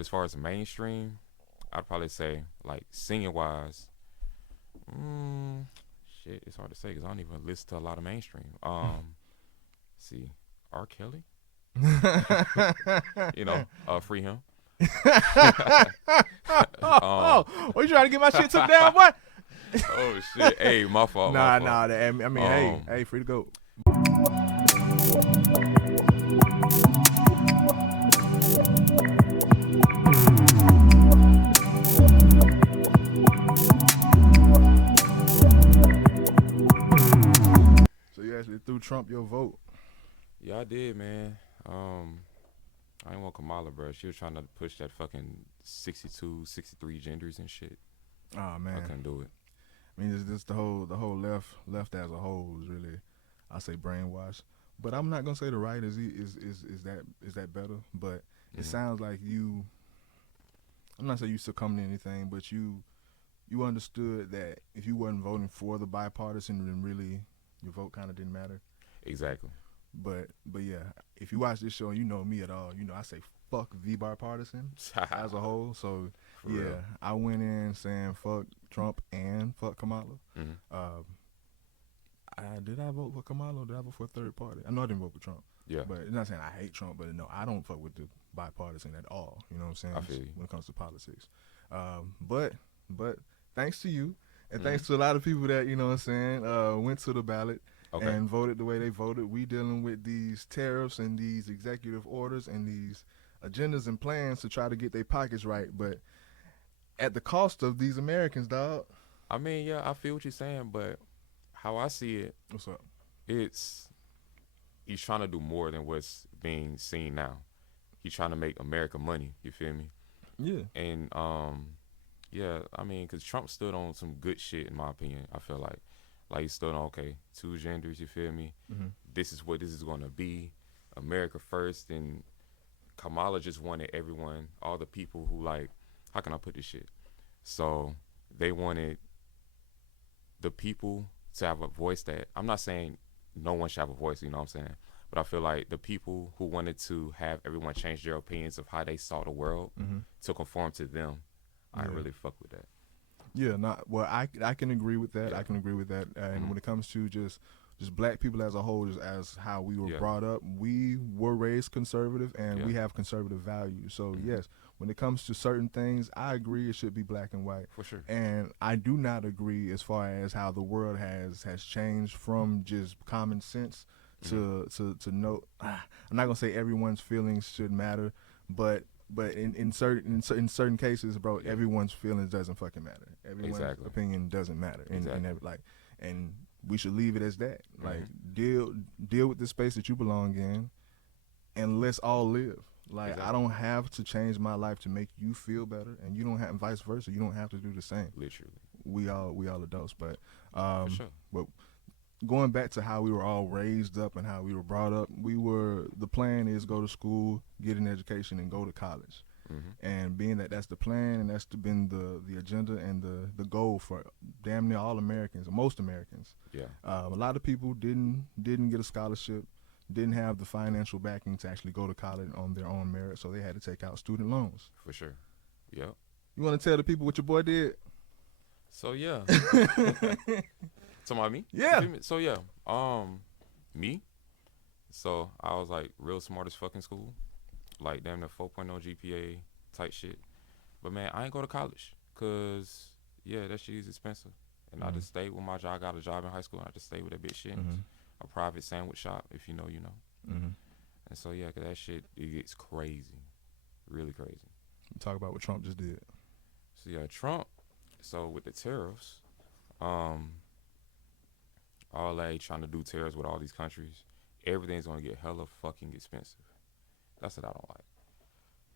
But as far as the mainstream, I'd probably say like singing wise, mm, shit, it's hard to say because I don't even listen to a lot of mainstream. See, R. Kelly, free him. Oh, what you trying to get my shit took down, boy? Oh shit! Hey, my fault. Nah, my fault. I mean, hey, free to go. So you actually threw Trump your vote? Yeah, I did, man. I didn't want Kamala, bro. She was trying to push that fucking 62, 63 genders and shit. Oh man, I couldn't do it. I mean, it's the whole left as a whole is really, I say, brainwashed. But I'm not gonna say the right is that better. But it sounds like you. I'm not saying you succumbed to anything, but you understood that if you wasn't voting for the bipartisan, then really your vote kind of didn't matter. Exactly. But yeah, if you watch this show and you know me at all, you know I say fuck the bipartisan as a whole. So For yeah, real. I went in saying fuck Trump and fuck Kamala. Mm-hmm. Did I vote for Kamala or did I vote for a third party? I know I didn't vote for Trump. Yeah. But it's not saying I hate Trump, but no, I don't fuck with the bipartisan at all. You know what I'm saying? I feel you. When it comes to politics. But thanks to you and thanks to a lot of people that, you know what I'm saying, went to the ballot and voted the way they voted, we dealing with these tariffs and these executive orders and these agendas and plans to try to get their pockets right, but at the cost of these Americans, dog. I mean, yeah, I feel what you're saying, but how I see it, What's up? he's trying to do more than what's being seen now. He's trying to make America money. You feel me? Yeah. And yeah, I mean, because Trump stood on some good shit, in my opinion. I feel like he stood on, okay, two genders, you feel me? Mm-hmm. This is what this is going to be, America first. And Kamala just wanted everyone, all the people who, like, how can I put this shit? So they wanted the people to have a voice that, I'm not saying no one should have a voice, you know what I'm saying? But I feel like the people who wanted to have everyone change their opinions of how they saw the world to conform to them, I really fuck with that. Yeah, I can agree with that. Yeah. I can agree with that. And when it comes to just black people as a whole, just as how we were brought up, we were raised conservative and we have conservative values. So yes, when it comes to certain things, I agree it should be black and white. For sure. And I do not agree as far as how the world has changed from just common sense to know. I'm not gonna say everyone's feelings should matter, but in certain cases, bro, everyone's feelings doesn't fucking matter. Everyone's opinion doesn't matter. And we should leave it as that. Like deal with the space that you belong in, and let's all live. Like I don't have to change my life to make you feel better, and you don't have, and vice versa. You don't have to do the same. Literally. We all adults, but For sure. but going back to how we were all raised up and how we were brought up, the plan is go to school, get an education, and go to college. And being that that's the plan and that's been the agenda and the goal for damn near all Americans, most Americans. Yeah. A lot of people didn't get a scholarship, didn't have the financial backing to actually go to college on their own merit, so they had to take out student loans. For sure. Yep. You want to tell the people what your boy did? So yeah. Talking about me? Yeah. So yeah. Me. So I was like real smart as fuck in school, like damn near 4.0 GPA type shit. But man, I ain't go to college, cause yeah, that shit is expensive. And I just stayed with my job. I got a job in high school, and I just stayed with that bitch shit. A private sandwich shop, if you know, you know. And so yeah, cause that shit, it gets crazy, really crazy. Talk about what Trump just did. So yeah, Trump. So with the tariffs, all that trying to do tariffs with all these countries, everything's gonna get hella fucking expensive. That's what I don't like.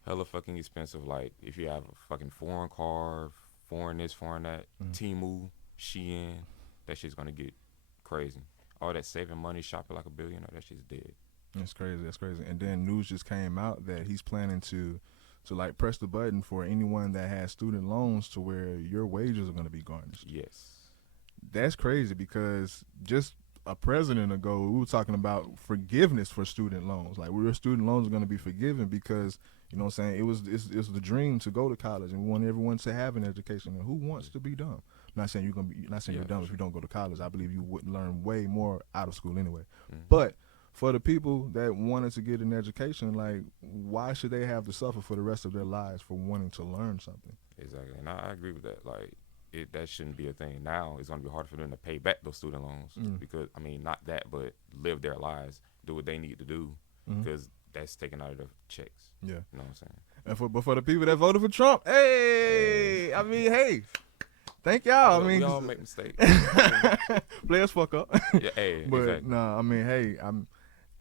Hella fucking expensive. Like if you have a fucking foreign car, foreign this, foreign that, Temu, Shein, that shit's gonna get crazy. All that saving money, shopping like a billionaire, that shit's dead. That's crazy. And then news just came out that he's planning to like press the button for anyone that has student loans to where your wages are going to be garnished. Yes. That's crazy because just a president ago, we were talking about forgiveness for student loans. Like, your student loans are going to be forgiven because, You know what I'm saying? It's the dream to go to college, and we want everyone to have an education. And who wants to be dumb? I'm not saying not saying you're dumb if you don't go to college. I believe you would learn way more out of school anyway. But for the people that wanted to get an education, like, why should they have to suffer for the rest of their lives for wanting to learn something? Exactly, and I agree with that. Like, that shouldn't be a thing. Now it's gonna be hard for them to pay back those student loans because I mean, not that, but live their lives, do what they need to do, because that's taken out of their checks. Yeah, you know what I'm saying. And for the people that voted for Trump, hey, I mean, hey. Thank y'all. I mean, we all make mistakes. Players fuck up. Yeah, hey, but exactly. nah, I mean, hey,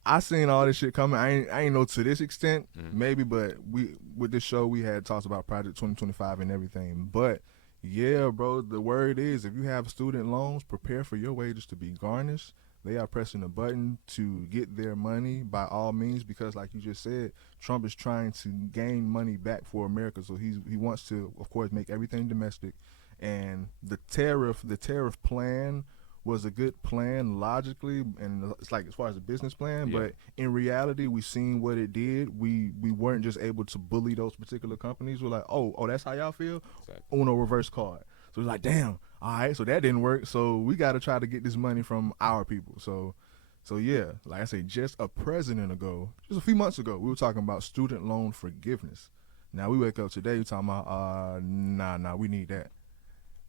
I seen all this shit coming. I ain't know to this extent, maybe, but with this show we had talks about Project 2025 and everything. But yeah, bro, the word is if you have student loans, prepare for your wages to be garnished. They are pressing a button to get their money by all means because, like you just said, Trump is trying to gain money back for America. So he wants to, of course, make everything domestic. And the tariff plan was a good plan logically, and it's like as far as a business plan. Yeah. But in reality, we seen what it did. We weren't just able to bully those particular companies. We're like, oh, that's how y'all feel. Exactly. Uno reverse card. So it's like, damn. All right, so that didn't work. So we got to try to get this money from our people. So yeah, like I say, just a president ago, just a few months ago, we were talking about student loan forgiveness. Now we wake up today, we're talking about, nah, we need that.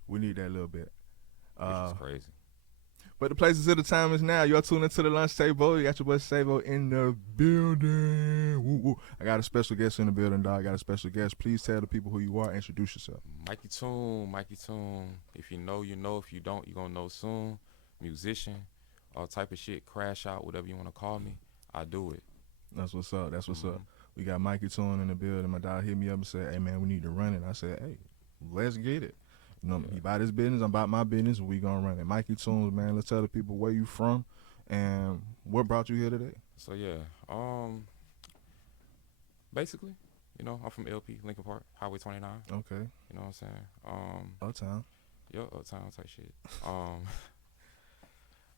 We need that a little bit. Which is crazy. But the places of the time is now. You're tuning into the lunch table. You got your boy Savo in the building. Woo, woo. I got a special guest in the building, dog. I got a special guest. Please tell the people who you are. Introduce yourself. Mikeytoon. If you know, you know. If you don't, you're going to know soon. Musician. All type of shit. Crash out, whatever you want to call me. I do it. That's what's up. Up. We got Mikeytoon in the building. My dog hit me up and said, hey, man, we need to run it. I said, hey, let's get it. You know, he about his business, I'm about my business, and we gonna run it. Mikeytoon, man, let's tell the people where you from and what brought you here today. So yeah, basically, you know, I'm from LP, Lincoln Park, Highway 29. Okay. You know what I'm saying? Uptown. Yep, uptown type shit.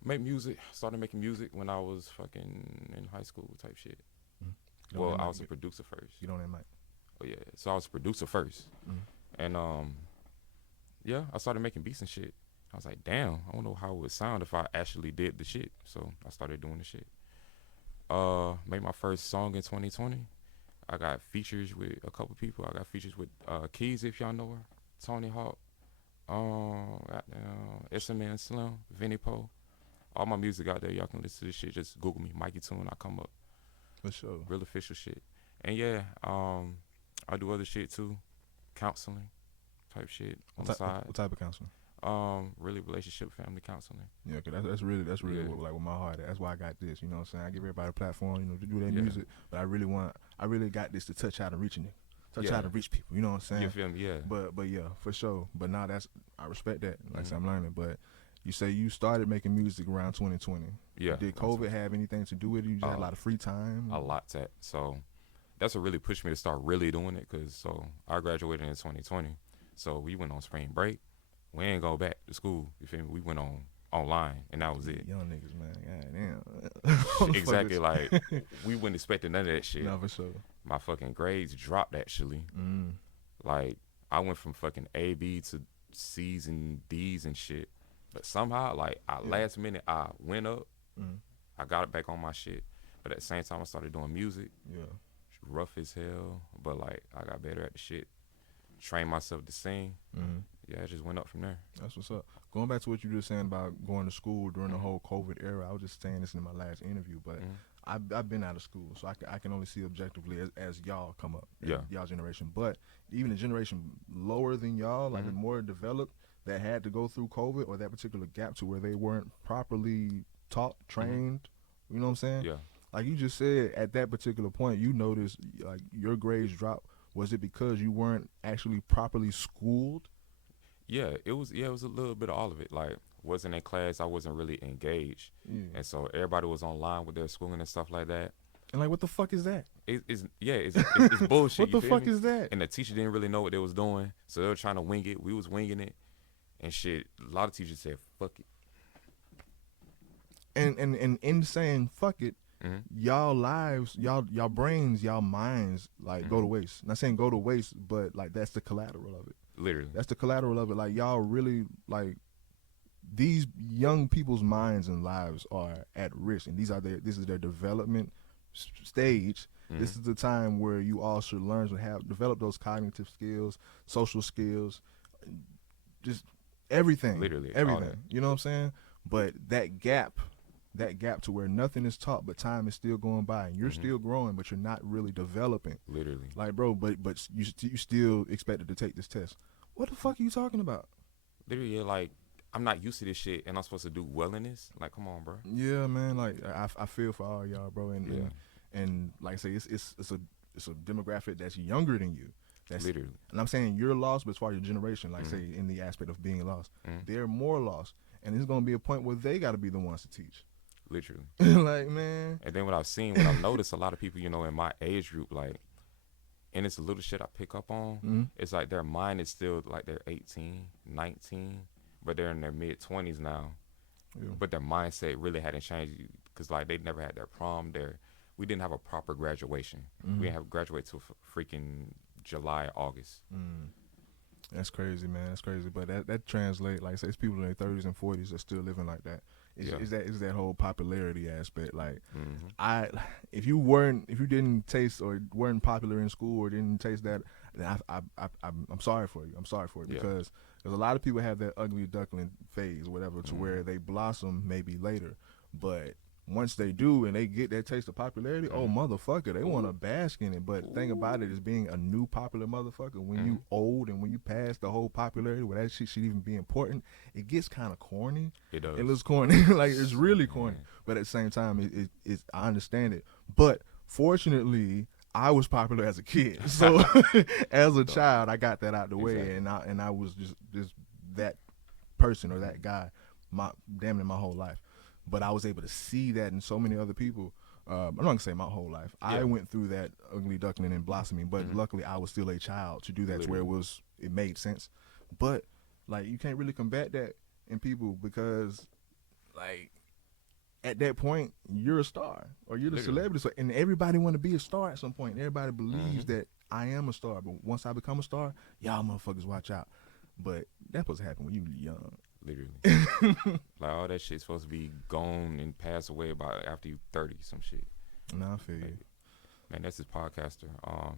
Make music, started making music when I was fucking in high school type shit. Well, I was a producer first. You know that mic. Oh yeah, so I was a producer first. And yeah, I started making beats and shit. I was like, damn, I don't know how it would sound if I actually did the shit. So I started doing the shit. Made my first song in 2020. I got features with a couple people. I got features with Keys, if y'all know her, Tony Hawk, SMN Slim, Vinny Poe. All my music out there, y'all can listen to this shit. Just Google me, Mikeytoon, I come up. For sure. Real official shit. And yeah, I do other shit too, counseling. Type shit on the side. What type of counseling? Really relationship, family counseling. Yeah, cause that's really what, like with my heart. That's why I got this. You know what I'm saying? I give everybody a platform, you know, to do their music, but I really got this to touch out and reach how to reach people. You know what I'm saying? You feel me? Yeah. But yeah, for sure. But now I respect that. Like I said, I'm learning. But you say you started making music around 2020. Yeah. Did COVID have anything to do with it? You just had a lot of free time. A lot to. So that's what really pushed me to start really doing it. Cause I graduated in 2020. So we went on spring break. We ain't go back to school. You feel me? We went online, and that was it. Young niggas, man. Goddamn. Exactly. Like, we wasn't expecting none of that shit. No, for sure. My fucking grades dropped, actually. Like, I went from fucking A, B to C's and D's and shit. But somehow, like, last minute, I went up. I got it back on my shit. But at the same time, I started doing music. Yeah. Rough as hell. But, like, I got better at the shit. Train myself to sing. Yeah, it just went up from there. That's what's up. Going back to what you were saying about going to school during the whole COVID era, I was just saying this in my last interview, but I've been out of school, so I can only see objectively as y'all come up, y'all generation. But even the generation lower than y'all, like more developed, that had to go through COVID or that particular gap to where they weren't properly taught, trained, you know what I'm saying? Yeah. Like you just said, at that particular point, you noticed like your grades dropped. Was it because you weren't actually properly schooled? Yeah, it was a little bit of all of it. Like, wasn't in class, I wasn't really engaged. And so everybody was online with their schooling and stuff like that. And like, what the fuck is that? It's bullshit. What the fuck is that? And the teacher didn't really know what they was doing, so they were trying to wing it. We was winging it, and shit. A lot of teachers said, fuck it. And in saying fuck it, y'all lives, y'all brains, y'all minds like go to waste. Not saying go to waste, but like that's the collateral of it. Literally. That's the collateral of it. Like y'all really like these young people's minds and lives are at risk, and this is their development stage. This is the time where you all should learn to develop those cognitive skills, social skills, just everything. Literally, everything. You know what I'm saying? But that gap to where nothing is taught, but time is still going by, and you're still growing, but you're not really developing. Literally. Like, bro, but you still expected to take this test. What the fuck are you talking about? Literally, you're like, I'm not used to this shit, and I'm supposed to do well in this. Like, come on, bro. Yeah, man. Like, I feel for all y'all, bro. And like I say, it's a demographic that's younger than you. That's literally. And I'm saying you're lost, but as far as your generation, like say in the aspect of being lost, they're more lost, and there's gonna be a point where they got to be the ones to teach. Literally. Like, man. And then what I've noticed, a lot of people, in my age group, like, and it's a little shit I pick up on. It's like their mind is still like they're 18, 19, but they're in their mid 20s now. Yeah. But their mindset really hadn't changed because like they never had their prom. We didn't have a proper graduation. We didn't have graduate till freaking July, August. That's crazy, man. That's crazy. But that translates, like, say, it's people in their 30s and 40s that still living like that. Is that whole popularity aspect? Like, if you didn't taste or weren't popular in school or didn't taste that, then I'm sorry for you. I'm sorry for it because a lot of people have that ugly duckling phase or whatever to where they blossom maybe later, but once they do and they get that taste of popularity, oh motherfucker, they want to bask in it. But the thing about it is being a new popular motherfucker, when you old and when you pass the whole popularity where that shit should even be important, it gets kind of corny. It does. It looks corny. Like, it's really corny. But at the same time, I understand it. But fortunately, I was popular as a kid. So as a child, I got that out the way, and I was just that person or that guy damn near my whole life. But I was able to see that in so many other people. I'm not gonna say my whole life. I went through that ugly duckling and blossoming, but luckily I was still a child to do that. To where it made sense. But like, you can't really combat that in people because like at that point you're a star or you're the celebrity. So, and everybody want to be a star at some point. Everybody believes that I am a star. But once I become a star, y'all motherfuckers watch out. But that's supposed to happen when you young. Literally. Like, all that shit's supposed to be gone and pass away about after you 30, some shit. Nah, I feel you. Man, that's his podcaster.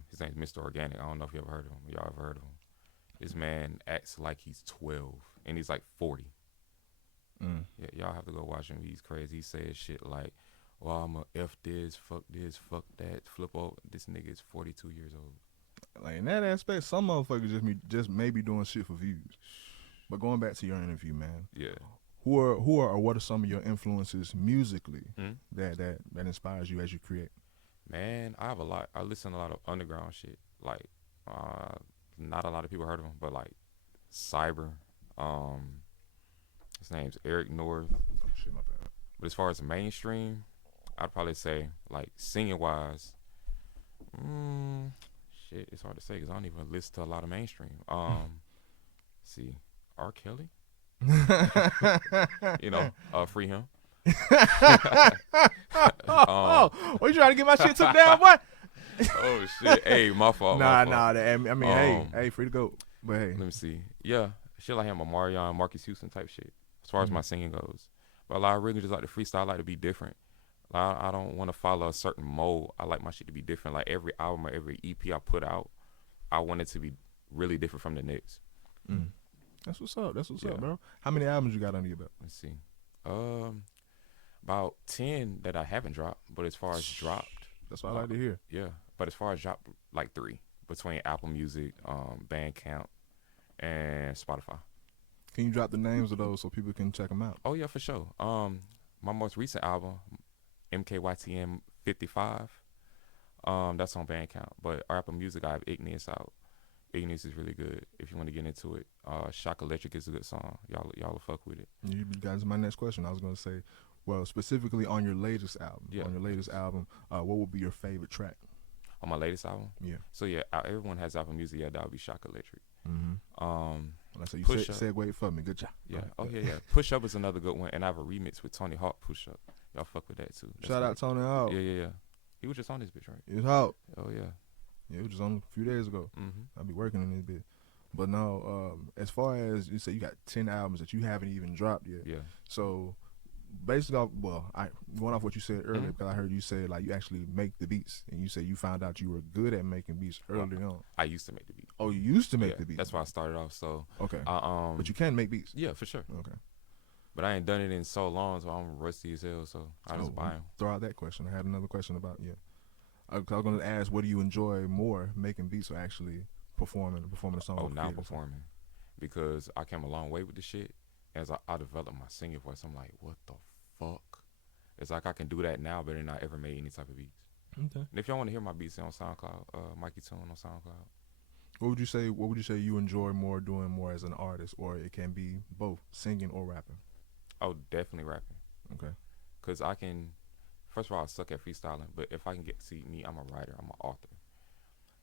His name's Mr. Organic. I don't know if you ever heard of him. Y'all ever heard of him? This man acts like he's 12 and he's like 40. Yeah, y'all have to go watch him. He's crazy. He says shit like, well, I'm a F this, fuck that, flip over. This nigga is 42 years old. Like, in that aspect, some motherfuckers just maybe doing shit for views. But going back to your interview, man. Yeah. Who are or what are some of your influences musically that inspires you as you create? Man, I have a lot. I listen to a lot of underground shit. Like, not a lot of people heard of him, but like Cyber. His name's Eric North. Oh shit, my bad. But as far as mainstream, I'd probably say like singing wise. Shit, it's hard to say because I don't even listen to a lot of mainstream. See. R. Kelly, free him. What, you trying to get my shit took down, boy? Oh shit! Hey, my fault. Nah. I mean, hey, free to go. But hey, let me see. Yeah, shit like him, Omarion, Marcus Houston type shit. As far as my singing goes, but I really just like to freestyle. I like to be different. Like, I don't want to follow a certain mold. I like my shit to be different. Like every album or every EP I put out, I want it to be really different from the next. That's what's up. That's what's up, bro. How many albums you got under your belt? Let's see. About 10 that I haven't dropped, but as far as dropped, that's what I like to hear. Yeah, but as far as dropped, like 3 between Apple Music, Bandcamp, and Spotify. Can you drop the names of those so people can check them out? Oh yeah, for sure. My most recent album, MKYTM 55, that's on Bandcamp. But Apple Music, I have Igneous out. Igneous is really good if you want to get into it. Shock Electric is a good song. Y'all will fuck with it. You guys, my next question, I was gonna say, well, specifically on your latest album. Yeah. On your latest album, what would be your favorite track? On my latest album? Yeah. So yeah, everyone has Apple Music. Yeah, that would be Shock Electric. So you segue for me. Good job. Yeah. Oh yeah. Push Up is another good one, and I have a remix with Tony Hawk. Push Up. Y'all fuck with that too. That's Shout out Tony Hawk. Yeah. He was just on this bitch, right? It's Hawk. Oh yeah. Yeah, it was just on a few days ago. Mm-hmm. I'll be working on this bit. But no, as far as you say, you got 10 albums that you haven't even dropped yet. Yeah. So basically, going off what you said earlier, Mm-hmm. because I heard you say like you actually make the beats, and you say you found out you were good at making beats early on. I used to make the beat. Oh, you used to make Yeah, the beats. That's why I started off. So Okay. I, But you can make beats. yeah, for sure. Okay. But I ain't done it in so long, so I'm rusty as hell. So I just buy them. Throw out that question. I had another question about I was going to ask, what do you enjoy more, making beats or actually performing a song? Oh, now performing, because I came a long way with the shit. As I developed my singing voice, I'm like, what the fuck? It's like I can do that now better than I ever made any type of beats. Okay. And if y'all want to hear my beats, they're on SoundCloud, Mikeytoon on SoundCloud. What would you say you enjoy more doing more as an artist, or it can be both singing or rapping? Oh, definitely rapping. Okay. Cause I can. First of all, I suck at freestyling, but if I can see me, I'm a writer, I'm an author,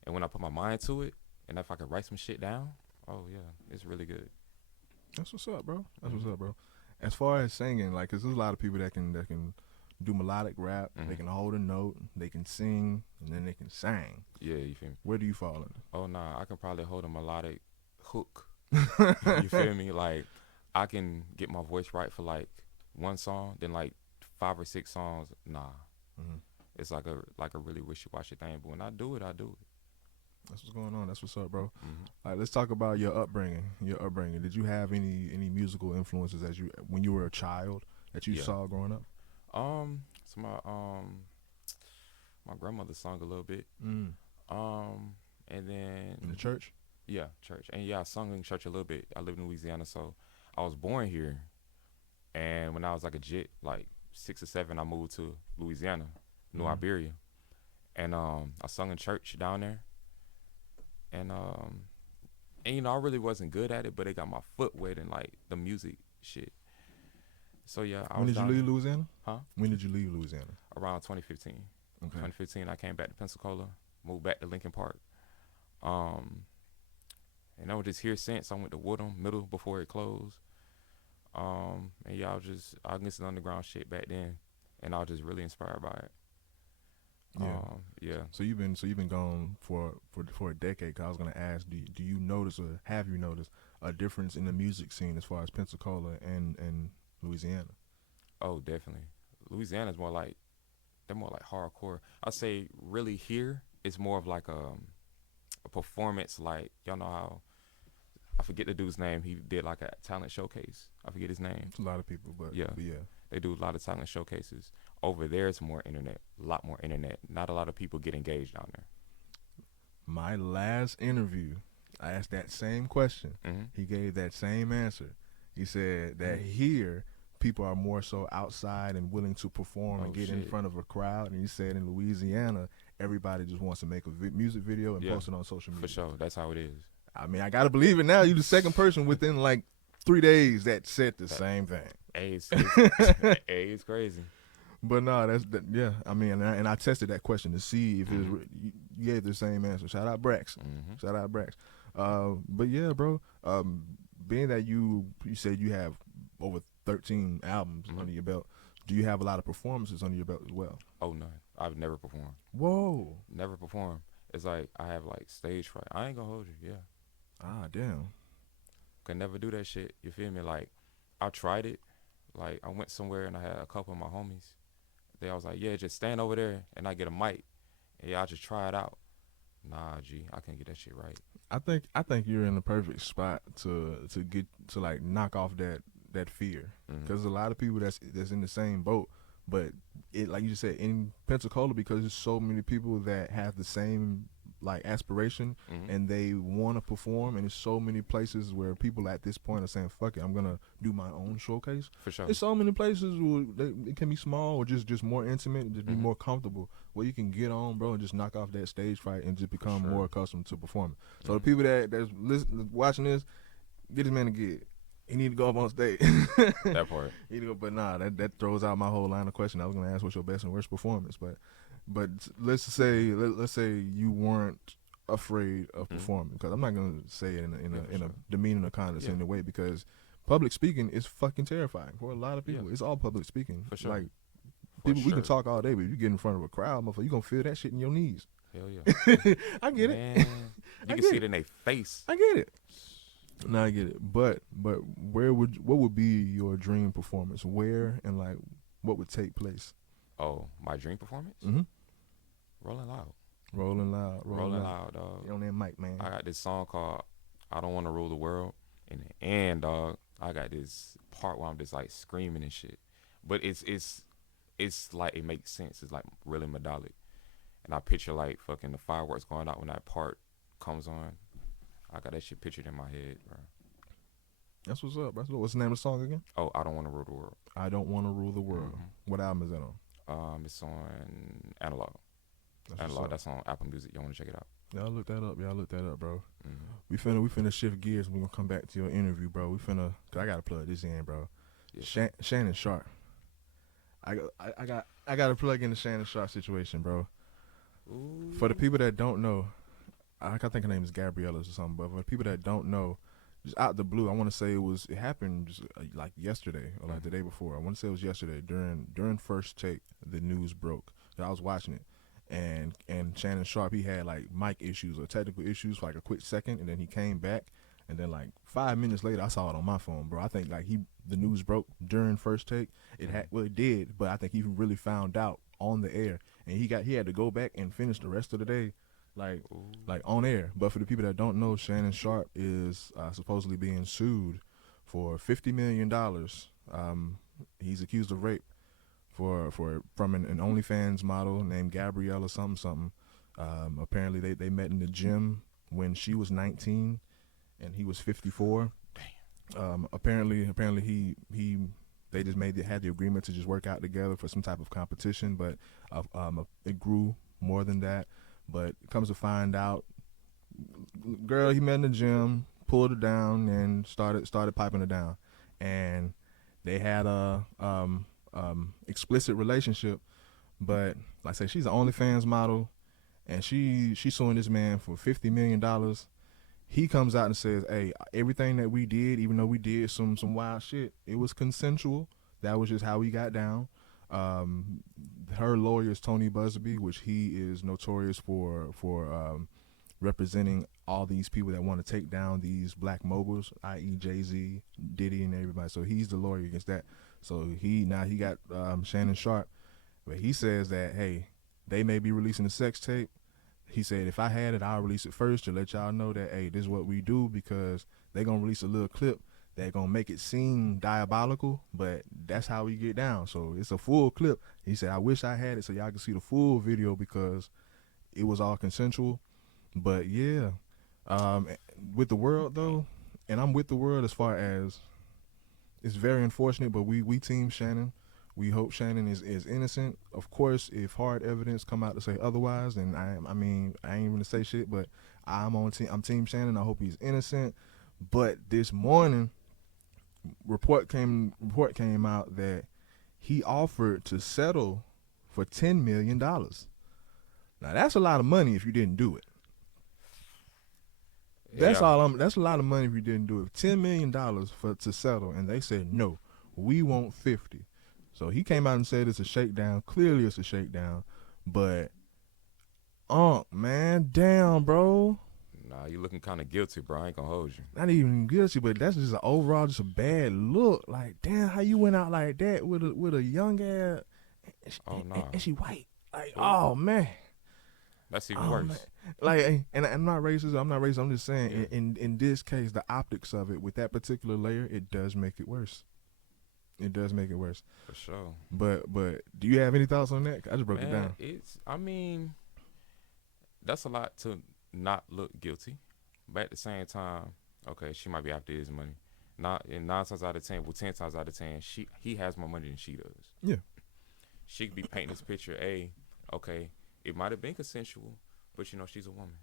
and when I put my mind to it, and if I can write some shit down, oh yeah, it's really good. That's what's up, bro. That's what's up, bro. As far as singing, like, 'cause there's a lot of people that can do melodic rap. Mm-hmm. They can hold a note, they can sing, and then they can sing. Yeah, you feel me? Where do you fall in? Oh nah, I can probably hold a melodic hook. You feel me? Like I can get my voice right for like one song, then like 5 or 6 songs. Nah, Mm-hmm. it's like a really wishy-washy thing. But when I do it, I do it. That's what's going on. That's what's up, bro. Mm-hmm. All right, let's talk about your upbringing. Did you have any musical influences when you were a child that you Yeah. saw growing up? So my grandmother sung a little bit. Mm. And then In the church? yeah, church. And yeah, I sung in church a little bit. I lived in Louisiana, so I was born here. And when I was like a jit, like 6 or 7, I moved to Louisiana, New Mhm. Iberia. And I sung in church down there. And you know, I really wasn't good at it, but it got my foot wet in like the music shit. So yeah, When did you leave Louisiana? Huh? When did you leave Louisiana? Around 2015. Okay. 2015, I came back to Pensacola, moved back to Lincoln Park. And I was just here since. I went to Woodham Middle before it closed. And yeah, I listened to underground shit back then, and I was just really inspired by it. Yeah. Yeah. So you've been gone for a decade. 'Cause I was gonna ask, do you notice, or have you noticed a difference in the music scene as far as Pensacola and Louisiana? Oh, definitely. Louisiana's they're more like hardcore. I say really here it's more of like a performance. Like y'all know how, I forget the dude's name. He did like a talent showcase. I forget his name. It's a lot of people, but Yeah. yeah. They do a lot of talent showcases. Over there, it's more internet, a lot more internet. Not a lot of people get engaged down there. My last interview, I asked that same question. Mm-hmm. He gave that same answer. He said that here people are more so outside and willing to perform and get in shit. front of a crowd. And he said in Louisiana, everybody just wants to make a music video and Yeah, post it on social media. For sure, that's how it is. I mean, I gotta believe it now. You the second person within like 3 days that said the same thing. Hey, it's crazy. But no, yeah. I mean, and I tested that question to see if it was, you gave the same answer. Shout out Brax. Mm-hmm. Shout out Brax. But yeah, bro. Being that you said you have over 13 albums under your belt, do you have a lot of performances under your belt as well? Oh no, I've never performed. Whoa. Never performed. It's like I have like stage fright. I ain't gonna hold you. Yeah, Ah, damn. could never do that shit. You feel me? Like I tried it. Like I went somewhere and I had a couple of my homies. They was like, yeah, just stand over there and I get a mic. And yeah, I just try it out. Nah, G, I can't get that shit right. I think you're in the perfect spot to get to like knock off that fear, because a lot of people that's in the same boat. But it, like you just said, in Pensacola, because there's so many people that have the same like aspiration and they want to perform, and there's so many places where people at this point are saying, "Fuck it, I'm gonna do my own showcase." For sure. There's so many places where it can be small or just more intimate, just be more comfortable, where you can get on, bro, and just knock off that stage fright and just become more accustomed to performing. So the people that's watching this, get this man a gig. He need to go up on stage. That part. But nah, that throws out my whole line of question. I was gonna ask what's your best and worst performance, but let's say you weren't afraid of performing, because I'm not gonna say it in a demeaning or condescending way, because public speaking is fucking terrifying for a lot of people. It's all public speaking. For sure. Like For we can sure. talk all day, but if you get in front of a crowd, motherfucker, you gonna feel that shit in your knees. Hell yeah. I get it. Man, you I can get see it. it in their face. I get it. No, I get it. But what would be your dream performance? Where and like what would take place? Oh, my dream performance? Mm-hmm. Rolling Loud. Rolling loud. Rolling Loud, dog. Get on that mic, man. I got this song called I Don't Want to Rule the World. In the end, dog, I got this part where I'm just like screaming and shit. But it's like it makes sense. It's like really melodic. And I picture like fucking the fireworks going out when that part comes on. I got that shit pictured in my head, bro. That's what's up, bro. What's the name of the song again? Oh, I Don't Want to Rule the World. I Don't Want to Rule the World. Mm-hmm. What album is that on? It's on Analog. That's Analog. That's on Apple Music. Y'all want to check it out? Y'all look that up, bro. Mm-hmm. We finna shift gears. We gonna come back to your interview, bro. Cause I gotta plug this in, bro. Yeah. Shannon Sharpe. I got to plug in the Shannon Sharpe situation, bro. Ooh. For the people that don't know, I think her name is Gabriella or something. But for the people that don't know, just out the blue, I want to say it happened just like yesterday or like the day before. I want to say it was yesterday during First Take. The news broke. I was watching it. And Shannon Sharpe, he had like mic issues or technical issues for like a quick second, and then he came back, and then like 5 minutes later, I saw it on my phone, bro. I think like the news broke during First Take. It did, but I think he really found out on the air, and he had to go back and finish the rest of the day, like on air. But for the people that don't know, Shannon Sharpe is supposedly being sued for $50 million. He's accused of rape. From an OnlyFans model named Gabriella something. Apparently they met in the gym when she was 19 and he was 54. Apparently they just had the agreement to just work out together for some type of competition, but it grew more than that. But it comes to find out, girl he met in the gym, pulled her down and started piping her down, and they had a explicit relationship. But like I say, she's an OnlyFans model, and she's suing this man for $50 million. He comes out and says, hey, everything that we did, even though we did some wild shit, it was consensual. That was just how we got down. Her lawyer is Tony Busby, which he is notorious for representing all these people that want to take down these black moguls, i.e. Jay-Z, Diddy, and everybody. So he's the lawyer against that. So he got Shannon Sharpe, but he says that, hey, they may be releasing a sex tape. He said, if I had it, I'll release it first to let y'all know that, hey, this is what we do, because they're going to release a little clip that's going to make it seem diabolical, but that's how we get down. So it's a full clip. He said, I wish I had it so y'all can see the full video because it was all consensual. But yeah, with the world though, and I'm with the world as far as it's very unfortunate, but we team Shannon. We hope Shannon is innocent. Of course, if hard evidence come out to say otherwise, then I ain't gonna say shit. But I'm team Shannon. I hope he's innocent. But this morning, report came out that he offered to settle for $10 million. Now that's a lot of money if you didn't do it. That's a lot of money if you didn't do it. $10 million to settle, and they said no, we want 50. So he came out and said it's a shakedown. Clearly it's a shakedown. But, man, damn, bro. Nah, you looking kind of guilty, bro. I ain't gonna hold you. Not even guilty, but that's just overall just a bad look. Like, damn, how you went out like that with a young ass, and she white. Like, oh, man. That's even worse. Man. Like, and I'm not racist. I'm just saying, in this case, the optics of it with that particular layer, it does make it worse. It does make it worse. For sure. But do you have any thoughts on that? I just broke it down. That's a lot to not look guilty. But at the same time, okay, she might be after his money. Not in 9 times out of 10, well, 10 times out of 10, he has more money than she does. Yeah. She could be painting this picture, okay, it might have been consensual, but she's a woman.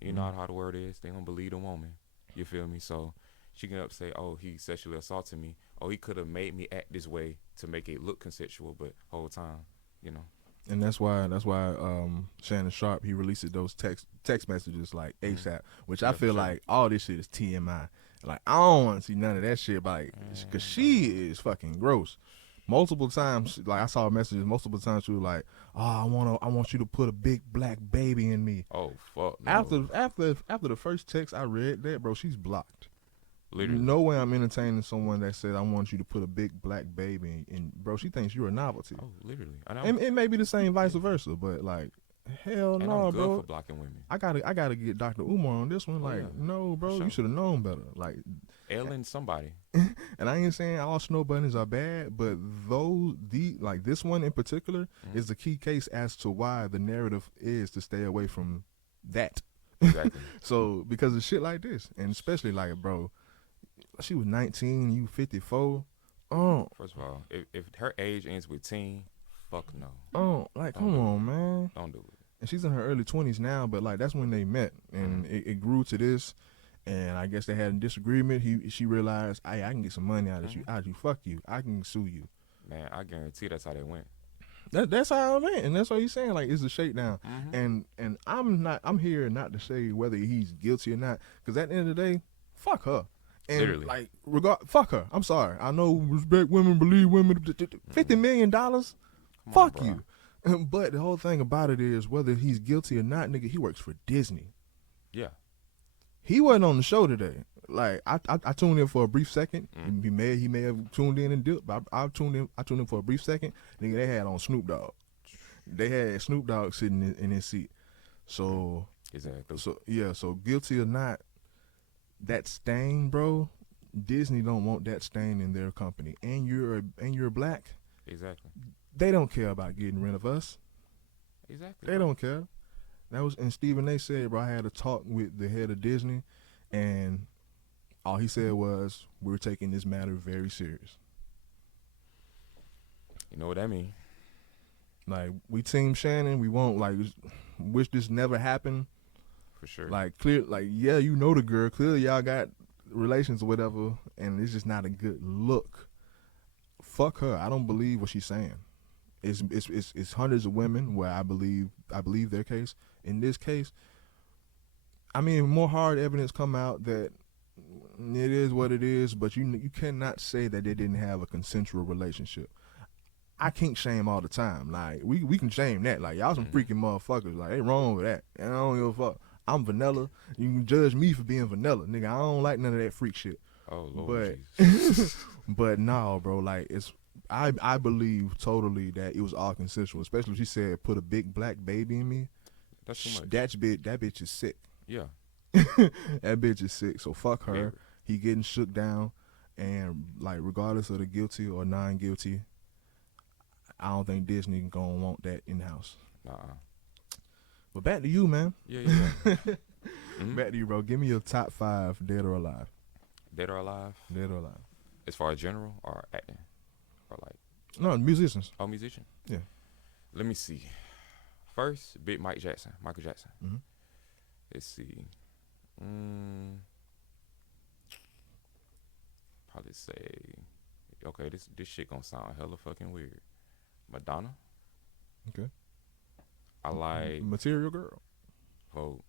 You know how the word is, they don't believe the woman. You feel me? So she can say, oh, he sexually assaulted me. Oh, he could have made me act this way to make it look consensual, but whole time, And that's why Shannon Sharpe, he released those text messages like ASAP, which I feel like all this shit is TMI. Like, I don't want to see none of that shit, like, because she is fucking gross. multiple times. Like I saw messages multiple times. She was like, "Oh, I want you to put a big black baby in me." Oh fuck no. After the first text I read that, bro, she's blocked. Literally. No way I'm entertaining someone that said I want you to put a big black baby in. Bro, she thinks you're a novelty. Oh, literally. And it may be the same vice versa, but like, hell And no, I'm good bro. for blocking women. I gotta get Dr. Umar on this one. Oh, Like, yeah. no, bro, For sure. you should have known better. Like, Ellen somebody. and I ain't saying all snow bunnies are bad, but this one in particular is the key case as to why the narrative is to stay away from that. Exactly. So because of shit like this, and especially like, bro, she was 19, you 54. Oh, First of all, if her age ends with teen, fuck no. Like, Don't come do on, man. Don't do it. And she's in her early 20s now, but like that's when they met, and it grew to this. And I guess they had a disagreement. She realized, I can get some money out of you. Fuck you. I can sue you. Man, I guarantee that's how they went. That's how it went, and that's what he's saying. Like, it's a shakedown. And I'm here not to say whether he's guilty or not, because at the end of the day, fuck her. And Literally. like, fuck her. I'm sorry. I know respect women, believe women. $50 million. Fuck you. But the whole thing about it is, whether he's guilty or not, nigga, he works for Disney. Yeah. He wasn't on the show today. Like, I tuned in for a brief second. He may have tuned in and dipped, but I tuned in for a brief second. Nigga, they had on Snoop Dogg. They had Snoop Dogg sitting in his seat. So Exactly. So guilty or not, that stain, bro, Disney don't want that stain in their company. And you're black. Exactly. They don't care about getting rid of us. Exactly. They don't care. And Stephen A. said, bro, I had a talk with the head of Disney, and all he said was, we're taking this matter very serious. You know what that mean? Like, we team Shannon, we won't, like, wish this never happened. For sure. Like, yeah, you know the girl. Clearly y'all got relations or whatever, and it's just not a good look. Fuck her. I don't believe what she's saying. It's hundreds of women where I believe their case. In this case, I mean, more hard evidence come out that it is what it is, but you cannot say that they didn't have a consensual relationship. I can't shame all the time. Like, we can shame that. Like, y'all some freaking motherfuckers. Like, ain't wrong with that. And I don't give a fuck. I'm vanilla. You can judge me for being vanilla, nigga. I don't like none of that freak shit. Oh Lord. But no, bro. Like, I believe totally that it was all consensual. Especially when she said, "Put a big black baby in me." That's too much. That bitch is sick. Yeah. That bitch is sick. So fuck her. Yeah. He getting shook down, and like, regardless of the guilty or non-guilty, I don't think Disney gonna want that in house. Nah. But back to you, man. Yeah. Back to you, bro. Give me your top 5, dead or alive. Dead or alive? Dead or alive. As far as general or acting? Or like No, musicians. oh, musician? Yeah. Let me see. First, big Michael Jackson. Mm-hmm. Let's see. Probably say, okay, this shit gonna sound hella fucking weird. Madonna. Okay. I like Material Girl. Vogue.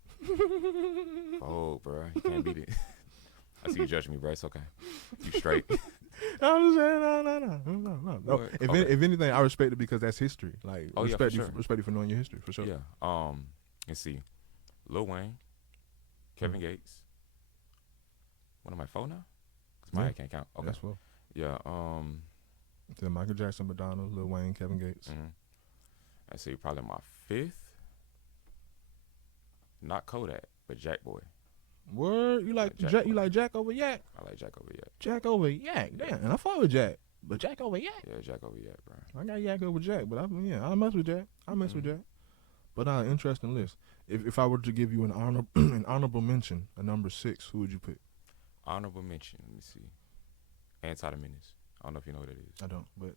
Vogue, bro. You can't beat it. I see you judging me, bro. It's okay. You straight. I'm just saying, no. What? Okay. If anything, I respect it because that's history. Like, Oh, yeah, respect for sure. respect you for knowing your history, for sure. Yeah. Let's see. Lil Wayne, Kevin Gates. What am I, 4 now? Cause my Yeah. head can't count. Okay. That's well. Yeah. Then Michael Jackson, Madonna, Lil Wayne, Kevin Gates. I say probably my 5th. Not Kodak, but Jack Boy. Word, you like Jack Jack? Boy. You like Jack over Yak? I like Jack over Yak. Jack over Yak, damn. And I fuck with Jack, but Jack over Yak. Yeah, Jack over Yak, bro. I got Yak over Jack, but I mess with Jack. I mess with Jack. But interesting list. If I were to give you an honorable mention, a number 6, who would you pick? Honorable mention. Let me see. Anti the Menace. I don't know if you know what it is. I don't, but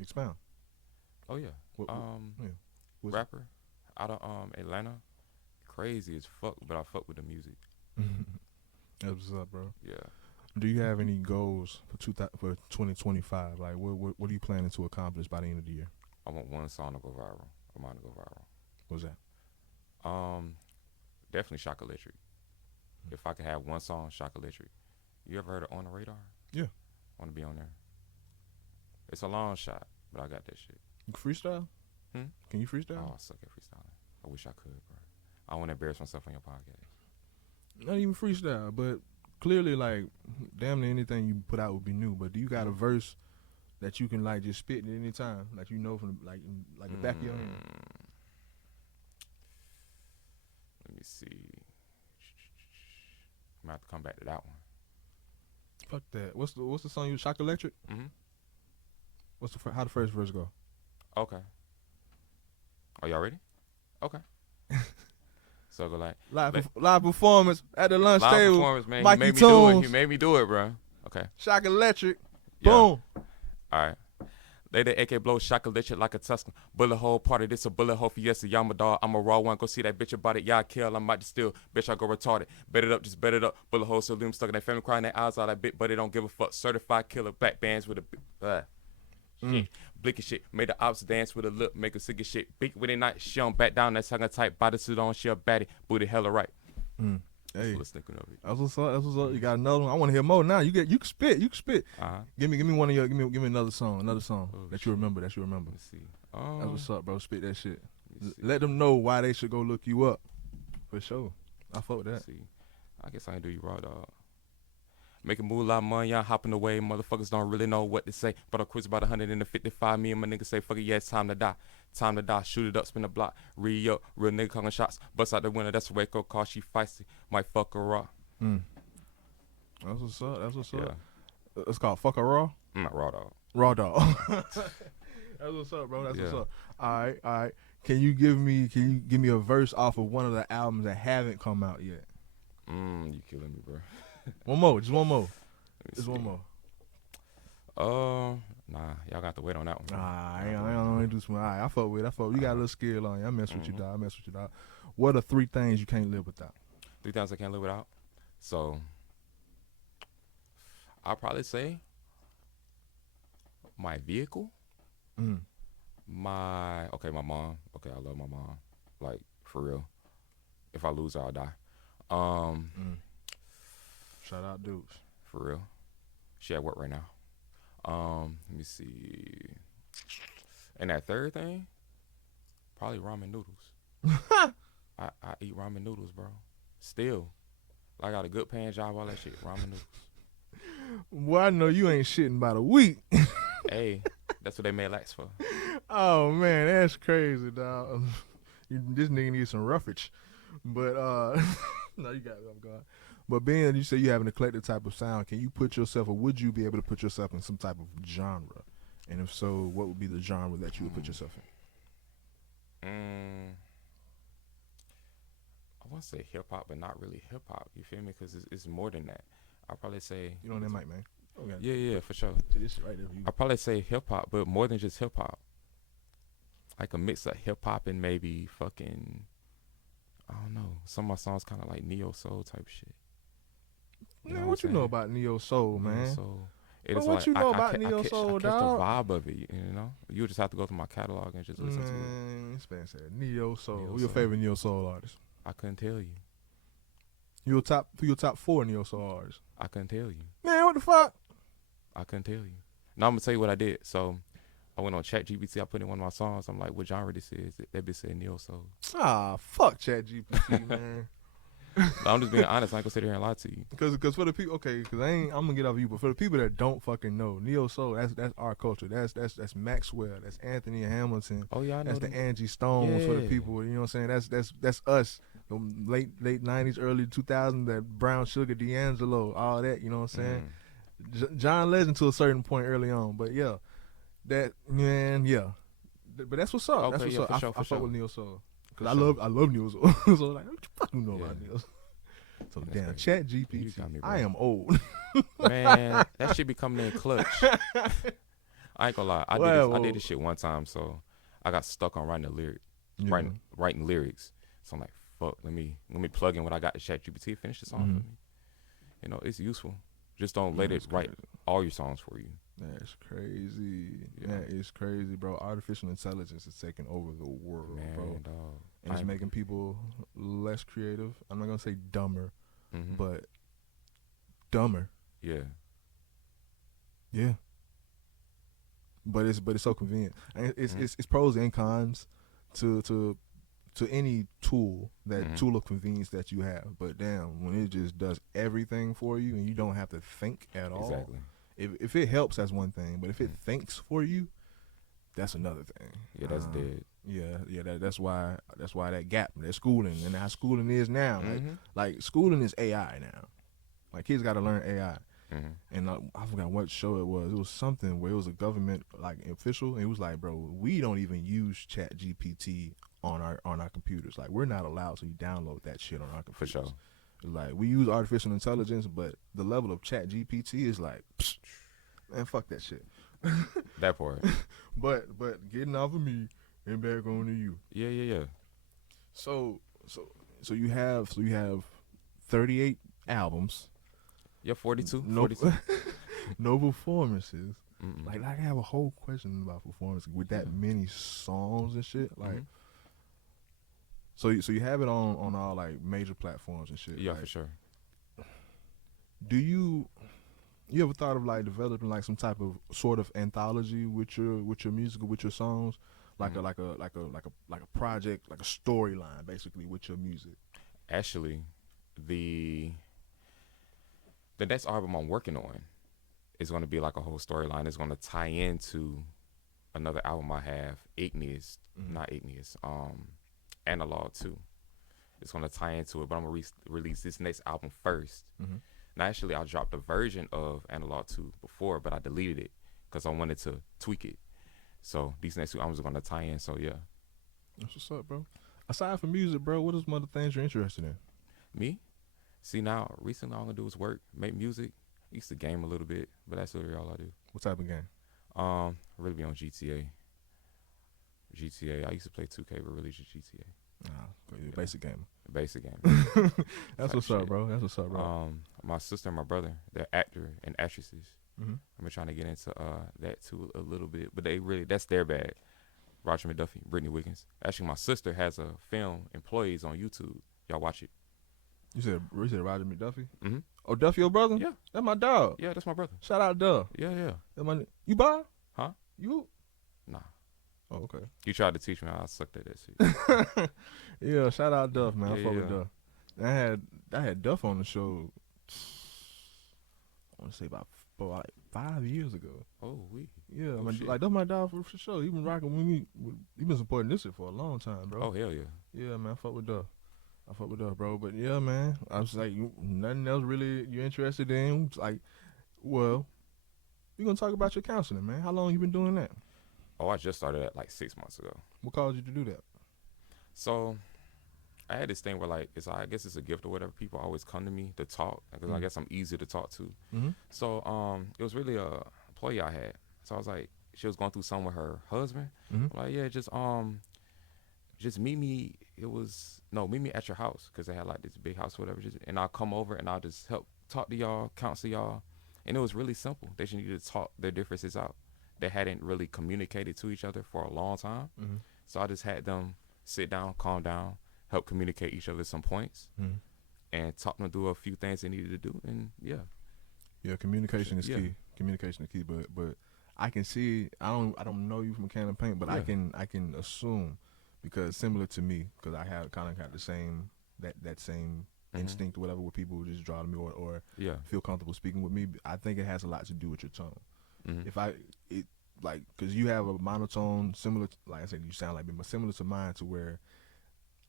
expound. Oh yeah. What's Rapper out of Atlanta. Crazy as fuck, but I fuck with the music. That's what's up, bro. Yeah. Do you have any goals for 2025? Like, what are you planning to accomplish by the end of the year? I want one song to go viral. I want to go viral. What's that? Definitely Shock Electric. If I could have one song, Shock Electric. You ever heard of On the Radar? Yeah. Want to be on there? It's a long shot, but I got that shit. You can freestyle? Hmm? Can you freestyle? Oh, I suck at freestyling. I wish I could, bro. I don't want to embarrass myself on your podcast. Not even freestyle, but clearly, like, damn near anything you put out would be new. But do you got a verse that you can like just spit at any time, like you know from like the back of your hand? Let me see. I'm gonna have to come back to that one. Fuck that. What's the song you Shock Electric? Mm-hmm. How the first verse go? Okay. Are y'all ready? Okay. So go like live performance at the lunch live table. performance, man. Mikeytoon. He made me do it, bro. Okay. Shock Electric. Yeah. Boom. All right. They the AK blow shock electric like a Tuscan. Bullet hole party, this a bullet hole for yes, a Yama dog. I'm a raw one, go see that bitch about it. Y'all kill, I might just steal. Bitch, I go retarded. Bet it up, just bet it up. Bullet hole saloon stuck in that family crying their eyes out that bit, but they don't give a fuck. Certified killer, back bands with a shit. Blicky shit. Made the ops dance with a lip, make a sick shit. Big with a night, she don't back down, that's tongue tight. Body suit on, she a baddie. Booty hella right. Hey, That's what's up. You got another one. I want to hear more now. You can spit. Uh-huh. Give me one of your. Give me another song. Oh, that you remember. That you remember. Let's see. That's what's up, bro. Spit that shit. Let them know why they should go look you up. For sure. I fuck with that. Let's see. I guess I can do you raw, dog. Make a move like money, y'all hopping away. Motherfuckers don't really know what to say. But I quiz about 155. Me and my niggas say, fuck it, yeah, it's time to die. Time to die, shoot it up, spin the block. Re-up, real nigga calling shots. Bust out the window, that's a Waco call. She feisty, might fuck her raw. That's what's up. Yeah. It's called Fuck a Raw? I'm not raw, dog. Raw dog. That's what's up, bro. That's what's up. All right. Can you give me a verse off of one of the albums that haven't come out yet? You killing me, bro. One more. Just one more. One more. Nah, y'all got to wait on that one. I don't do some. All right, I fuck with. You got a little skill on you. I mess with you, dog. What are 3 things you can't live without? 3 things I can't live without? So, I'll probably say my vehicle. My mom. Okay, I love my mom. Like, for real. If I lose her, I'll die. Shout out dudes. For real. She at work right now. Let me see. And that third thing, probably ramen noodles. I eat ramen noodles, bro. Still. I got a good paying job, all that shit. Ramen noodles. Well, I know you ain't shitting about a week. Hey, that's what they made lax for. Oh, man, that's crazy, dog. This nigga needs some roughage. But, no, you got it. I'm going. But being that you say you have an eclectic type of sound, can you put yourself, or would you be able to put yourself in some type of genre? And if so, what would be the genre that you would put yourself in? I want to say hip hop, but not really hip hop. You feel me? Because it's more than that. I'll probably say. You on that mic, man? Okay. Yeah, for sure. This shit right there for you. I'll probably say hip hop, but more than just hip hop. Like a mix of hip hop and maybe fucking, I don't know. Some of my songs kind of like neo soul type shit. Man, what you know about neo soul, man? So What like, you know about neo soul, I catch dog? the vibe of it, you know. You just have to go through my catalog and just listen to it. This man said neo soul. Neo Who your soul. favorite neo soul artist? I couldn't tell you. Who your top 4 neo soul artists? I couldn't tell you. Man, what the fuck? I couldn't tell you. Now I'm gonna tell you what I did. So I went on ChatGPT. I put in one of my songs. I'm like, what genre this is? That bitch said neo soul. Fuck ChatGPT, man. But I'm just being honest. I ain't gonna sit here and lie to you. Because for the people, okay, because I'm gonna get off you, but for the people that don't fucking know, neo soul, that's our culture. That's Maxwell, that's Anthony Hamilton. Oh yeah, I know. That's the Angie Stones for the Yeah. people. You know what I'm saying? That's us. The late 90s, early 2000s. That Brown Sugar, D'Angelo, all that. You know what I'm saying? John Legend to a certain point early on, but yeah, that man, yeah. But that's what's up. Okay, That's what's yeah, up. for sure, I for fuck sure. with neo soul because For I sure. love neo soul. So like, what you fucking know about Yeah. neo soul? So That's damn, crazy. You ChatGPT. got me, bro. I am old. Man, that shit be coming in clutch. I ain't gonna lie. I did this shit one time, so I got stuck on writing the lyric, writing lyrics. So I'm like, fuck, let me plug in what I got to ChatGPT, finish the song for me. You know, it's useful. Just don't let it write all your songs for you. That's crazy. Yeah. That is crazy, bro. Artificial intelligence is taking over the world, Man, bro. dog. And it's making people less creative. I'm not gonna say dumber, but dumber. Yeah. Yeah. but it's so convenient. And Mm-hmm. it's pros and cons to any tool, that Mm-hmm. tool of convenience that you have. But damn, when it just does everything for you and you don't have to think at all. Exactly. If it helps, that's one thing. But if it Mm. thinks for you, that's another thing. Yeah, that's dead. Yeah. That's why that gap, that schooling and how schooling is now. Mm-hmm. Like schooling is AI now. Like kids got to learn AI. Mm-hmm. And I forgot what show it was. It was something where it was a government like official, and it was like, bro, we don't even use Chat GPT on our computers. Like we're not allowed to download that shit on our For computers. sure. Like we use artificial intelligence, but the level of Chat GPT is like, psh, man, fuck that shit. That part. But getting off of me and back on to you. Yeah. So you have 38 albums. Yeah, 42. No 42. no performances. Mm-mm. Like I have a whole question about performances with that many songs and shit. Like Mhm. so you have it on all like major platforms and shit. Yeah, like, for sure. Do you ever thought of like developing like some type of sort of anthology with your music or with your songs? Like Mhm. a project, like a storyline basically with your music. Actually, the next album I'm working on is going to be like a whole storyline. It's going to tie into another album I have, Igneous, Mhm. not Igneous, Analog 2. It's going to tie into it, but I'm going to release this next album first. Mm-hmm. Now, actually, I dropped a version of Analog 2 before, but I deleted it because I wanted to tweak it. So these next two albums are going to tie in, so yeah. That's what's up, bro. Aside from music, bro, what are some other things you're interested in? Me? See, now, recently all I do is work, make music. I used to game a little bit, but that's really all I do. What type of game? I really be on GTA. I used to play 2K, but really just GTA. You're a basic gamer. Basic game. That's Type what's up, shit. bro. That's what's up, bro. My sister and my brother, they're actor and actresses. Mm-hmm. I've been trying to get into that too a little bit, but that's their bag. Roger McDuffie, Brittany Wiggins. Actually, my sister has a film, Employees, on YouTube. Y'all watch it. You said Roger McDuffie? Mm-hmm. Oh, Duffy, your brother? Yeah. That's my dog. Yeah, that's my brother. Shout out Duff. Yeah. You Bob? Huh? You? Nah. Oh, okay. You tried to teach me how I sucked at that shit. Yeah, shout out Duff, man. I fuck with Yeah. Duff. I had Duff on the show. I want to say about like 5 years ago. Oh, Yeah, Oh, shit. like Duff my dog for sure. He been rocking with me. He been supporting this shit for a long time, bro. Oh, hell yeah. Yeah, man. I fuck with Duff, bro. But yeah, man. I was like, nothing else really you're interested in? It's like, well, we're gonna talk about your counseling, man. How long you been doing that? Oh, I just started that like 6 months ago. What caused you to do that? So I had this thing where like I guess it's a gift or whatever. People always come to me to talk because I guess I'm easy to talk to. Mm-hmm. So it was really a employee I had. So I was like, she was going through something with her husband. Mm-hmm. I'm like, yeah, just meet me. Meet me at your house because they had like this big house or whatever. And I'll come over and I'll just help talk to y'all, counsel y'all. And it was really simple. They just needed to talk their differences out. They hadn't really communicated to each other for a long time. Mm-hmm. So I just had them sit down, calm down, help communicate each other some points, Mm-hmm. and talk them through a few things they needed to do. And Yeah, communication is Yeah. key. Communication is key. But I can see. I don't know you from a can of paint, but I can assume because similar to me, because I have kind of got the same that same instinct or whatever, where people just draw to me or yeah. feel comfortable speaking with me. I think it has a lot to do with your tone. Mm-hmm. Because you have a monotone similar, like I said, you sound like me, but similar to mine, to where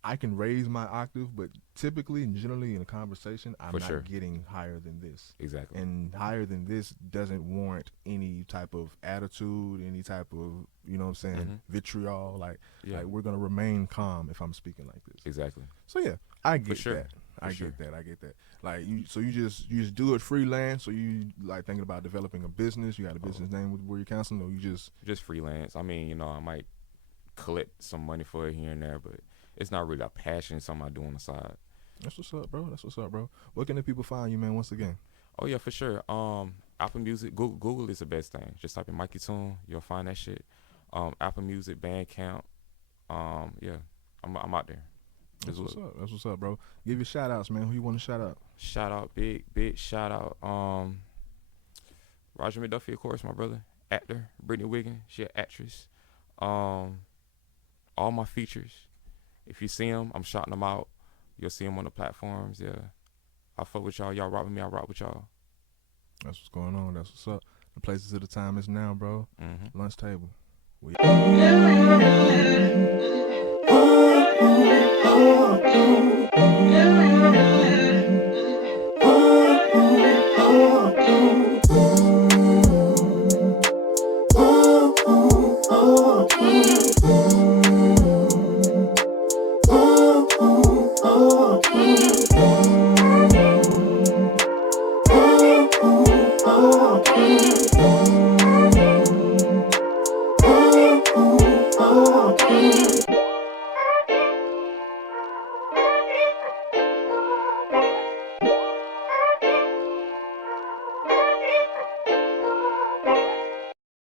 I can raise my octave, but typically and generally in a conversation, I'm For not sure. getting higher than this. Exactly. And higher than this doesn't warrant any type of attitude, any type of, you know what I'm saying, vitriol. Like we're going to remain calm if I'm speaking like this. Exactly. So yeah, I get sure. that. I sure. get that. Like you just do it freelance, or you like thinking about developing a business, you got a business name where you're counseling, or you just freelance. I mean, I might collect some money for it here and there, but it's not really a passion. It's something I do on the side. That's what's up, bro. Where can the people find you, man, once again? Oh yeah, for sure. Apple Music, Google is the best thing. Just type in Mikeytoon, you'll find that shit. Apple Music, Bandcamp. Yeah, I'm out there. That's what's up, bro. Give your shout outs, man. Who you want to shout out? Shout out, big shout out. Roger McDuffie, of course, my brother. actor. Brittany Wiggins, she an actress. All my features, if you see them, I'm shouting them out. You'll see them on the platforms. Yeah, I fuck with y'all. Y'all rock with me. I rock with y'all. That's what's going on. That's what's up. The places of the time is now, bro. Mm-hmm. Lunch table. We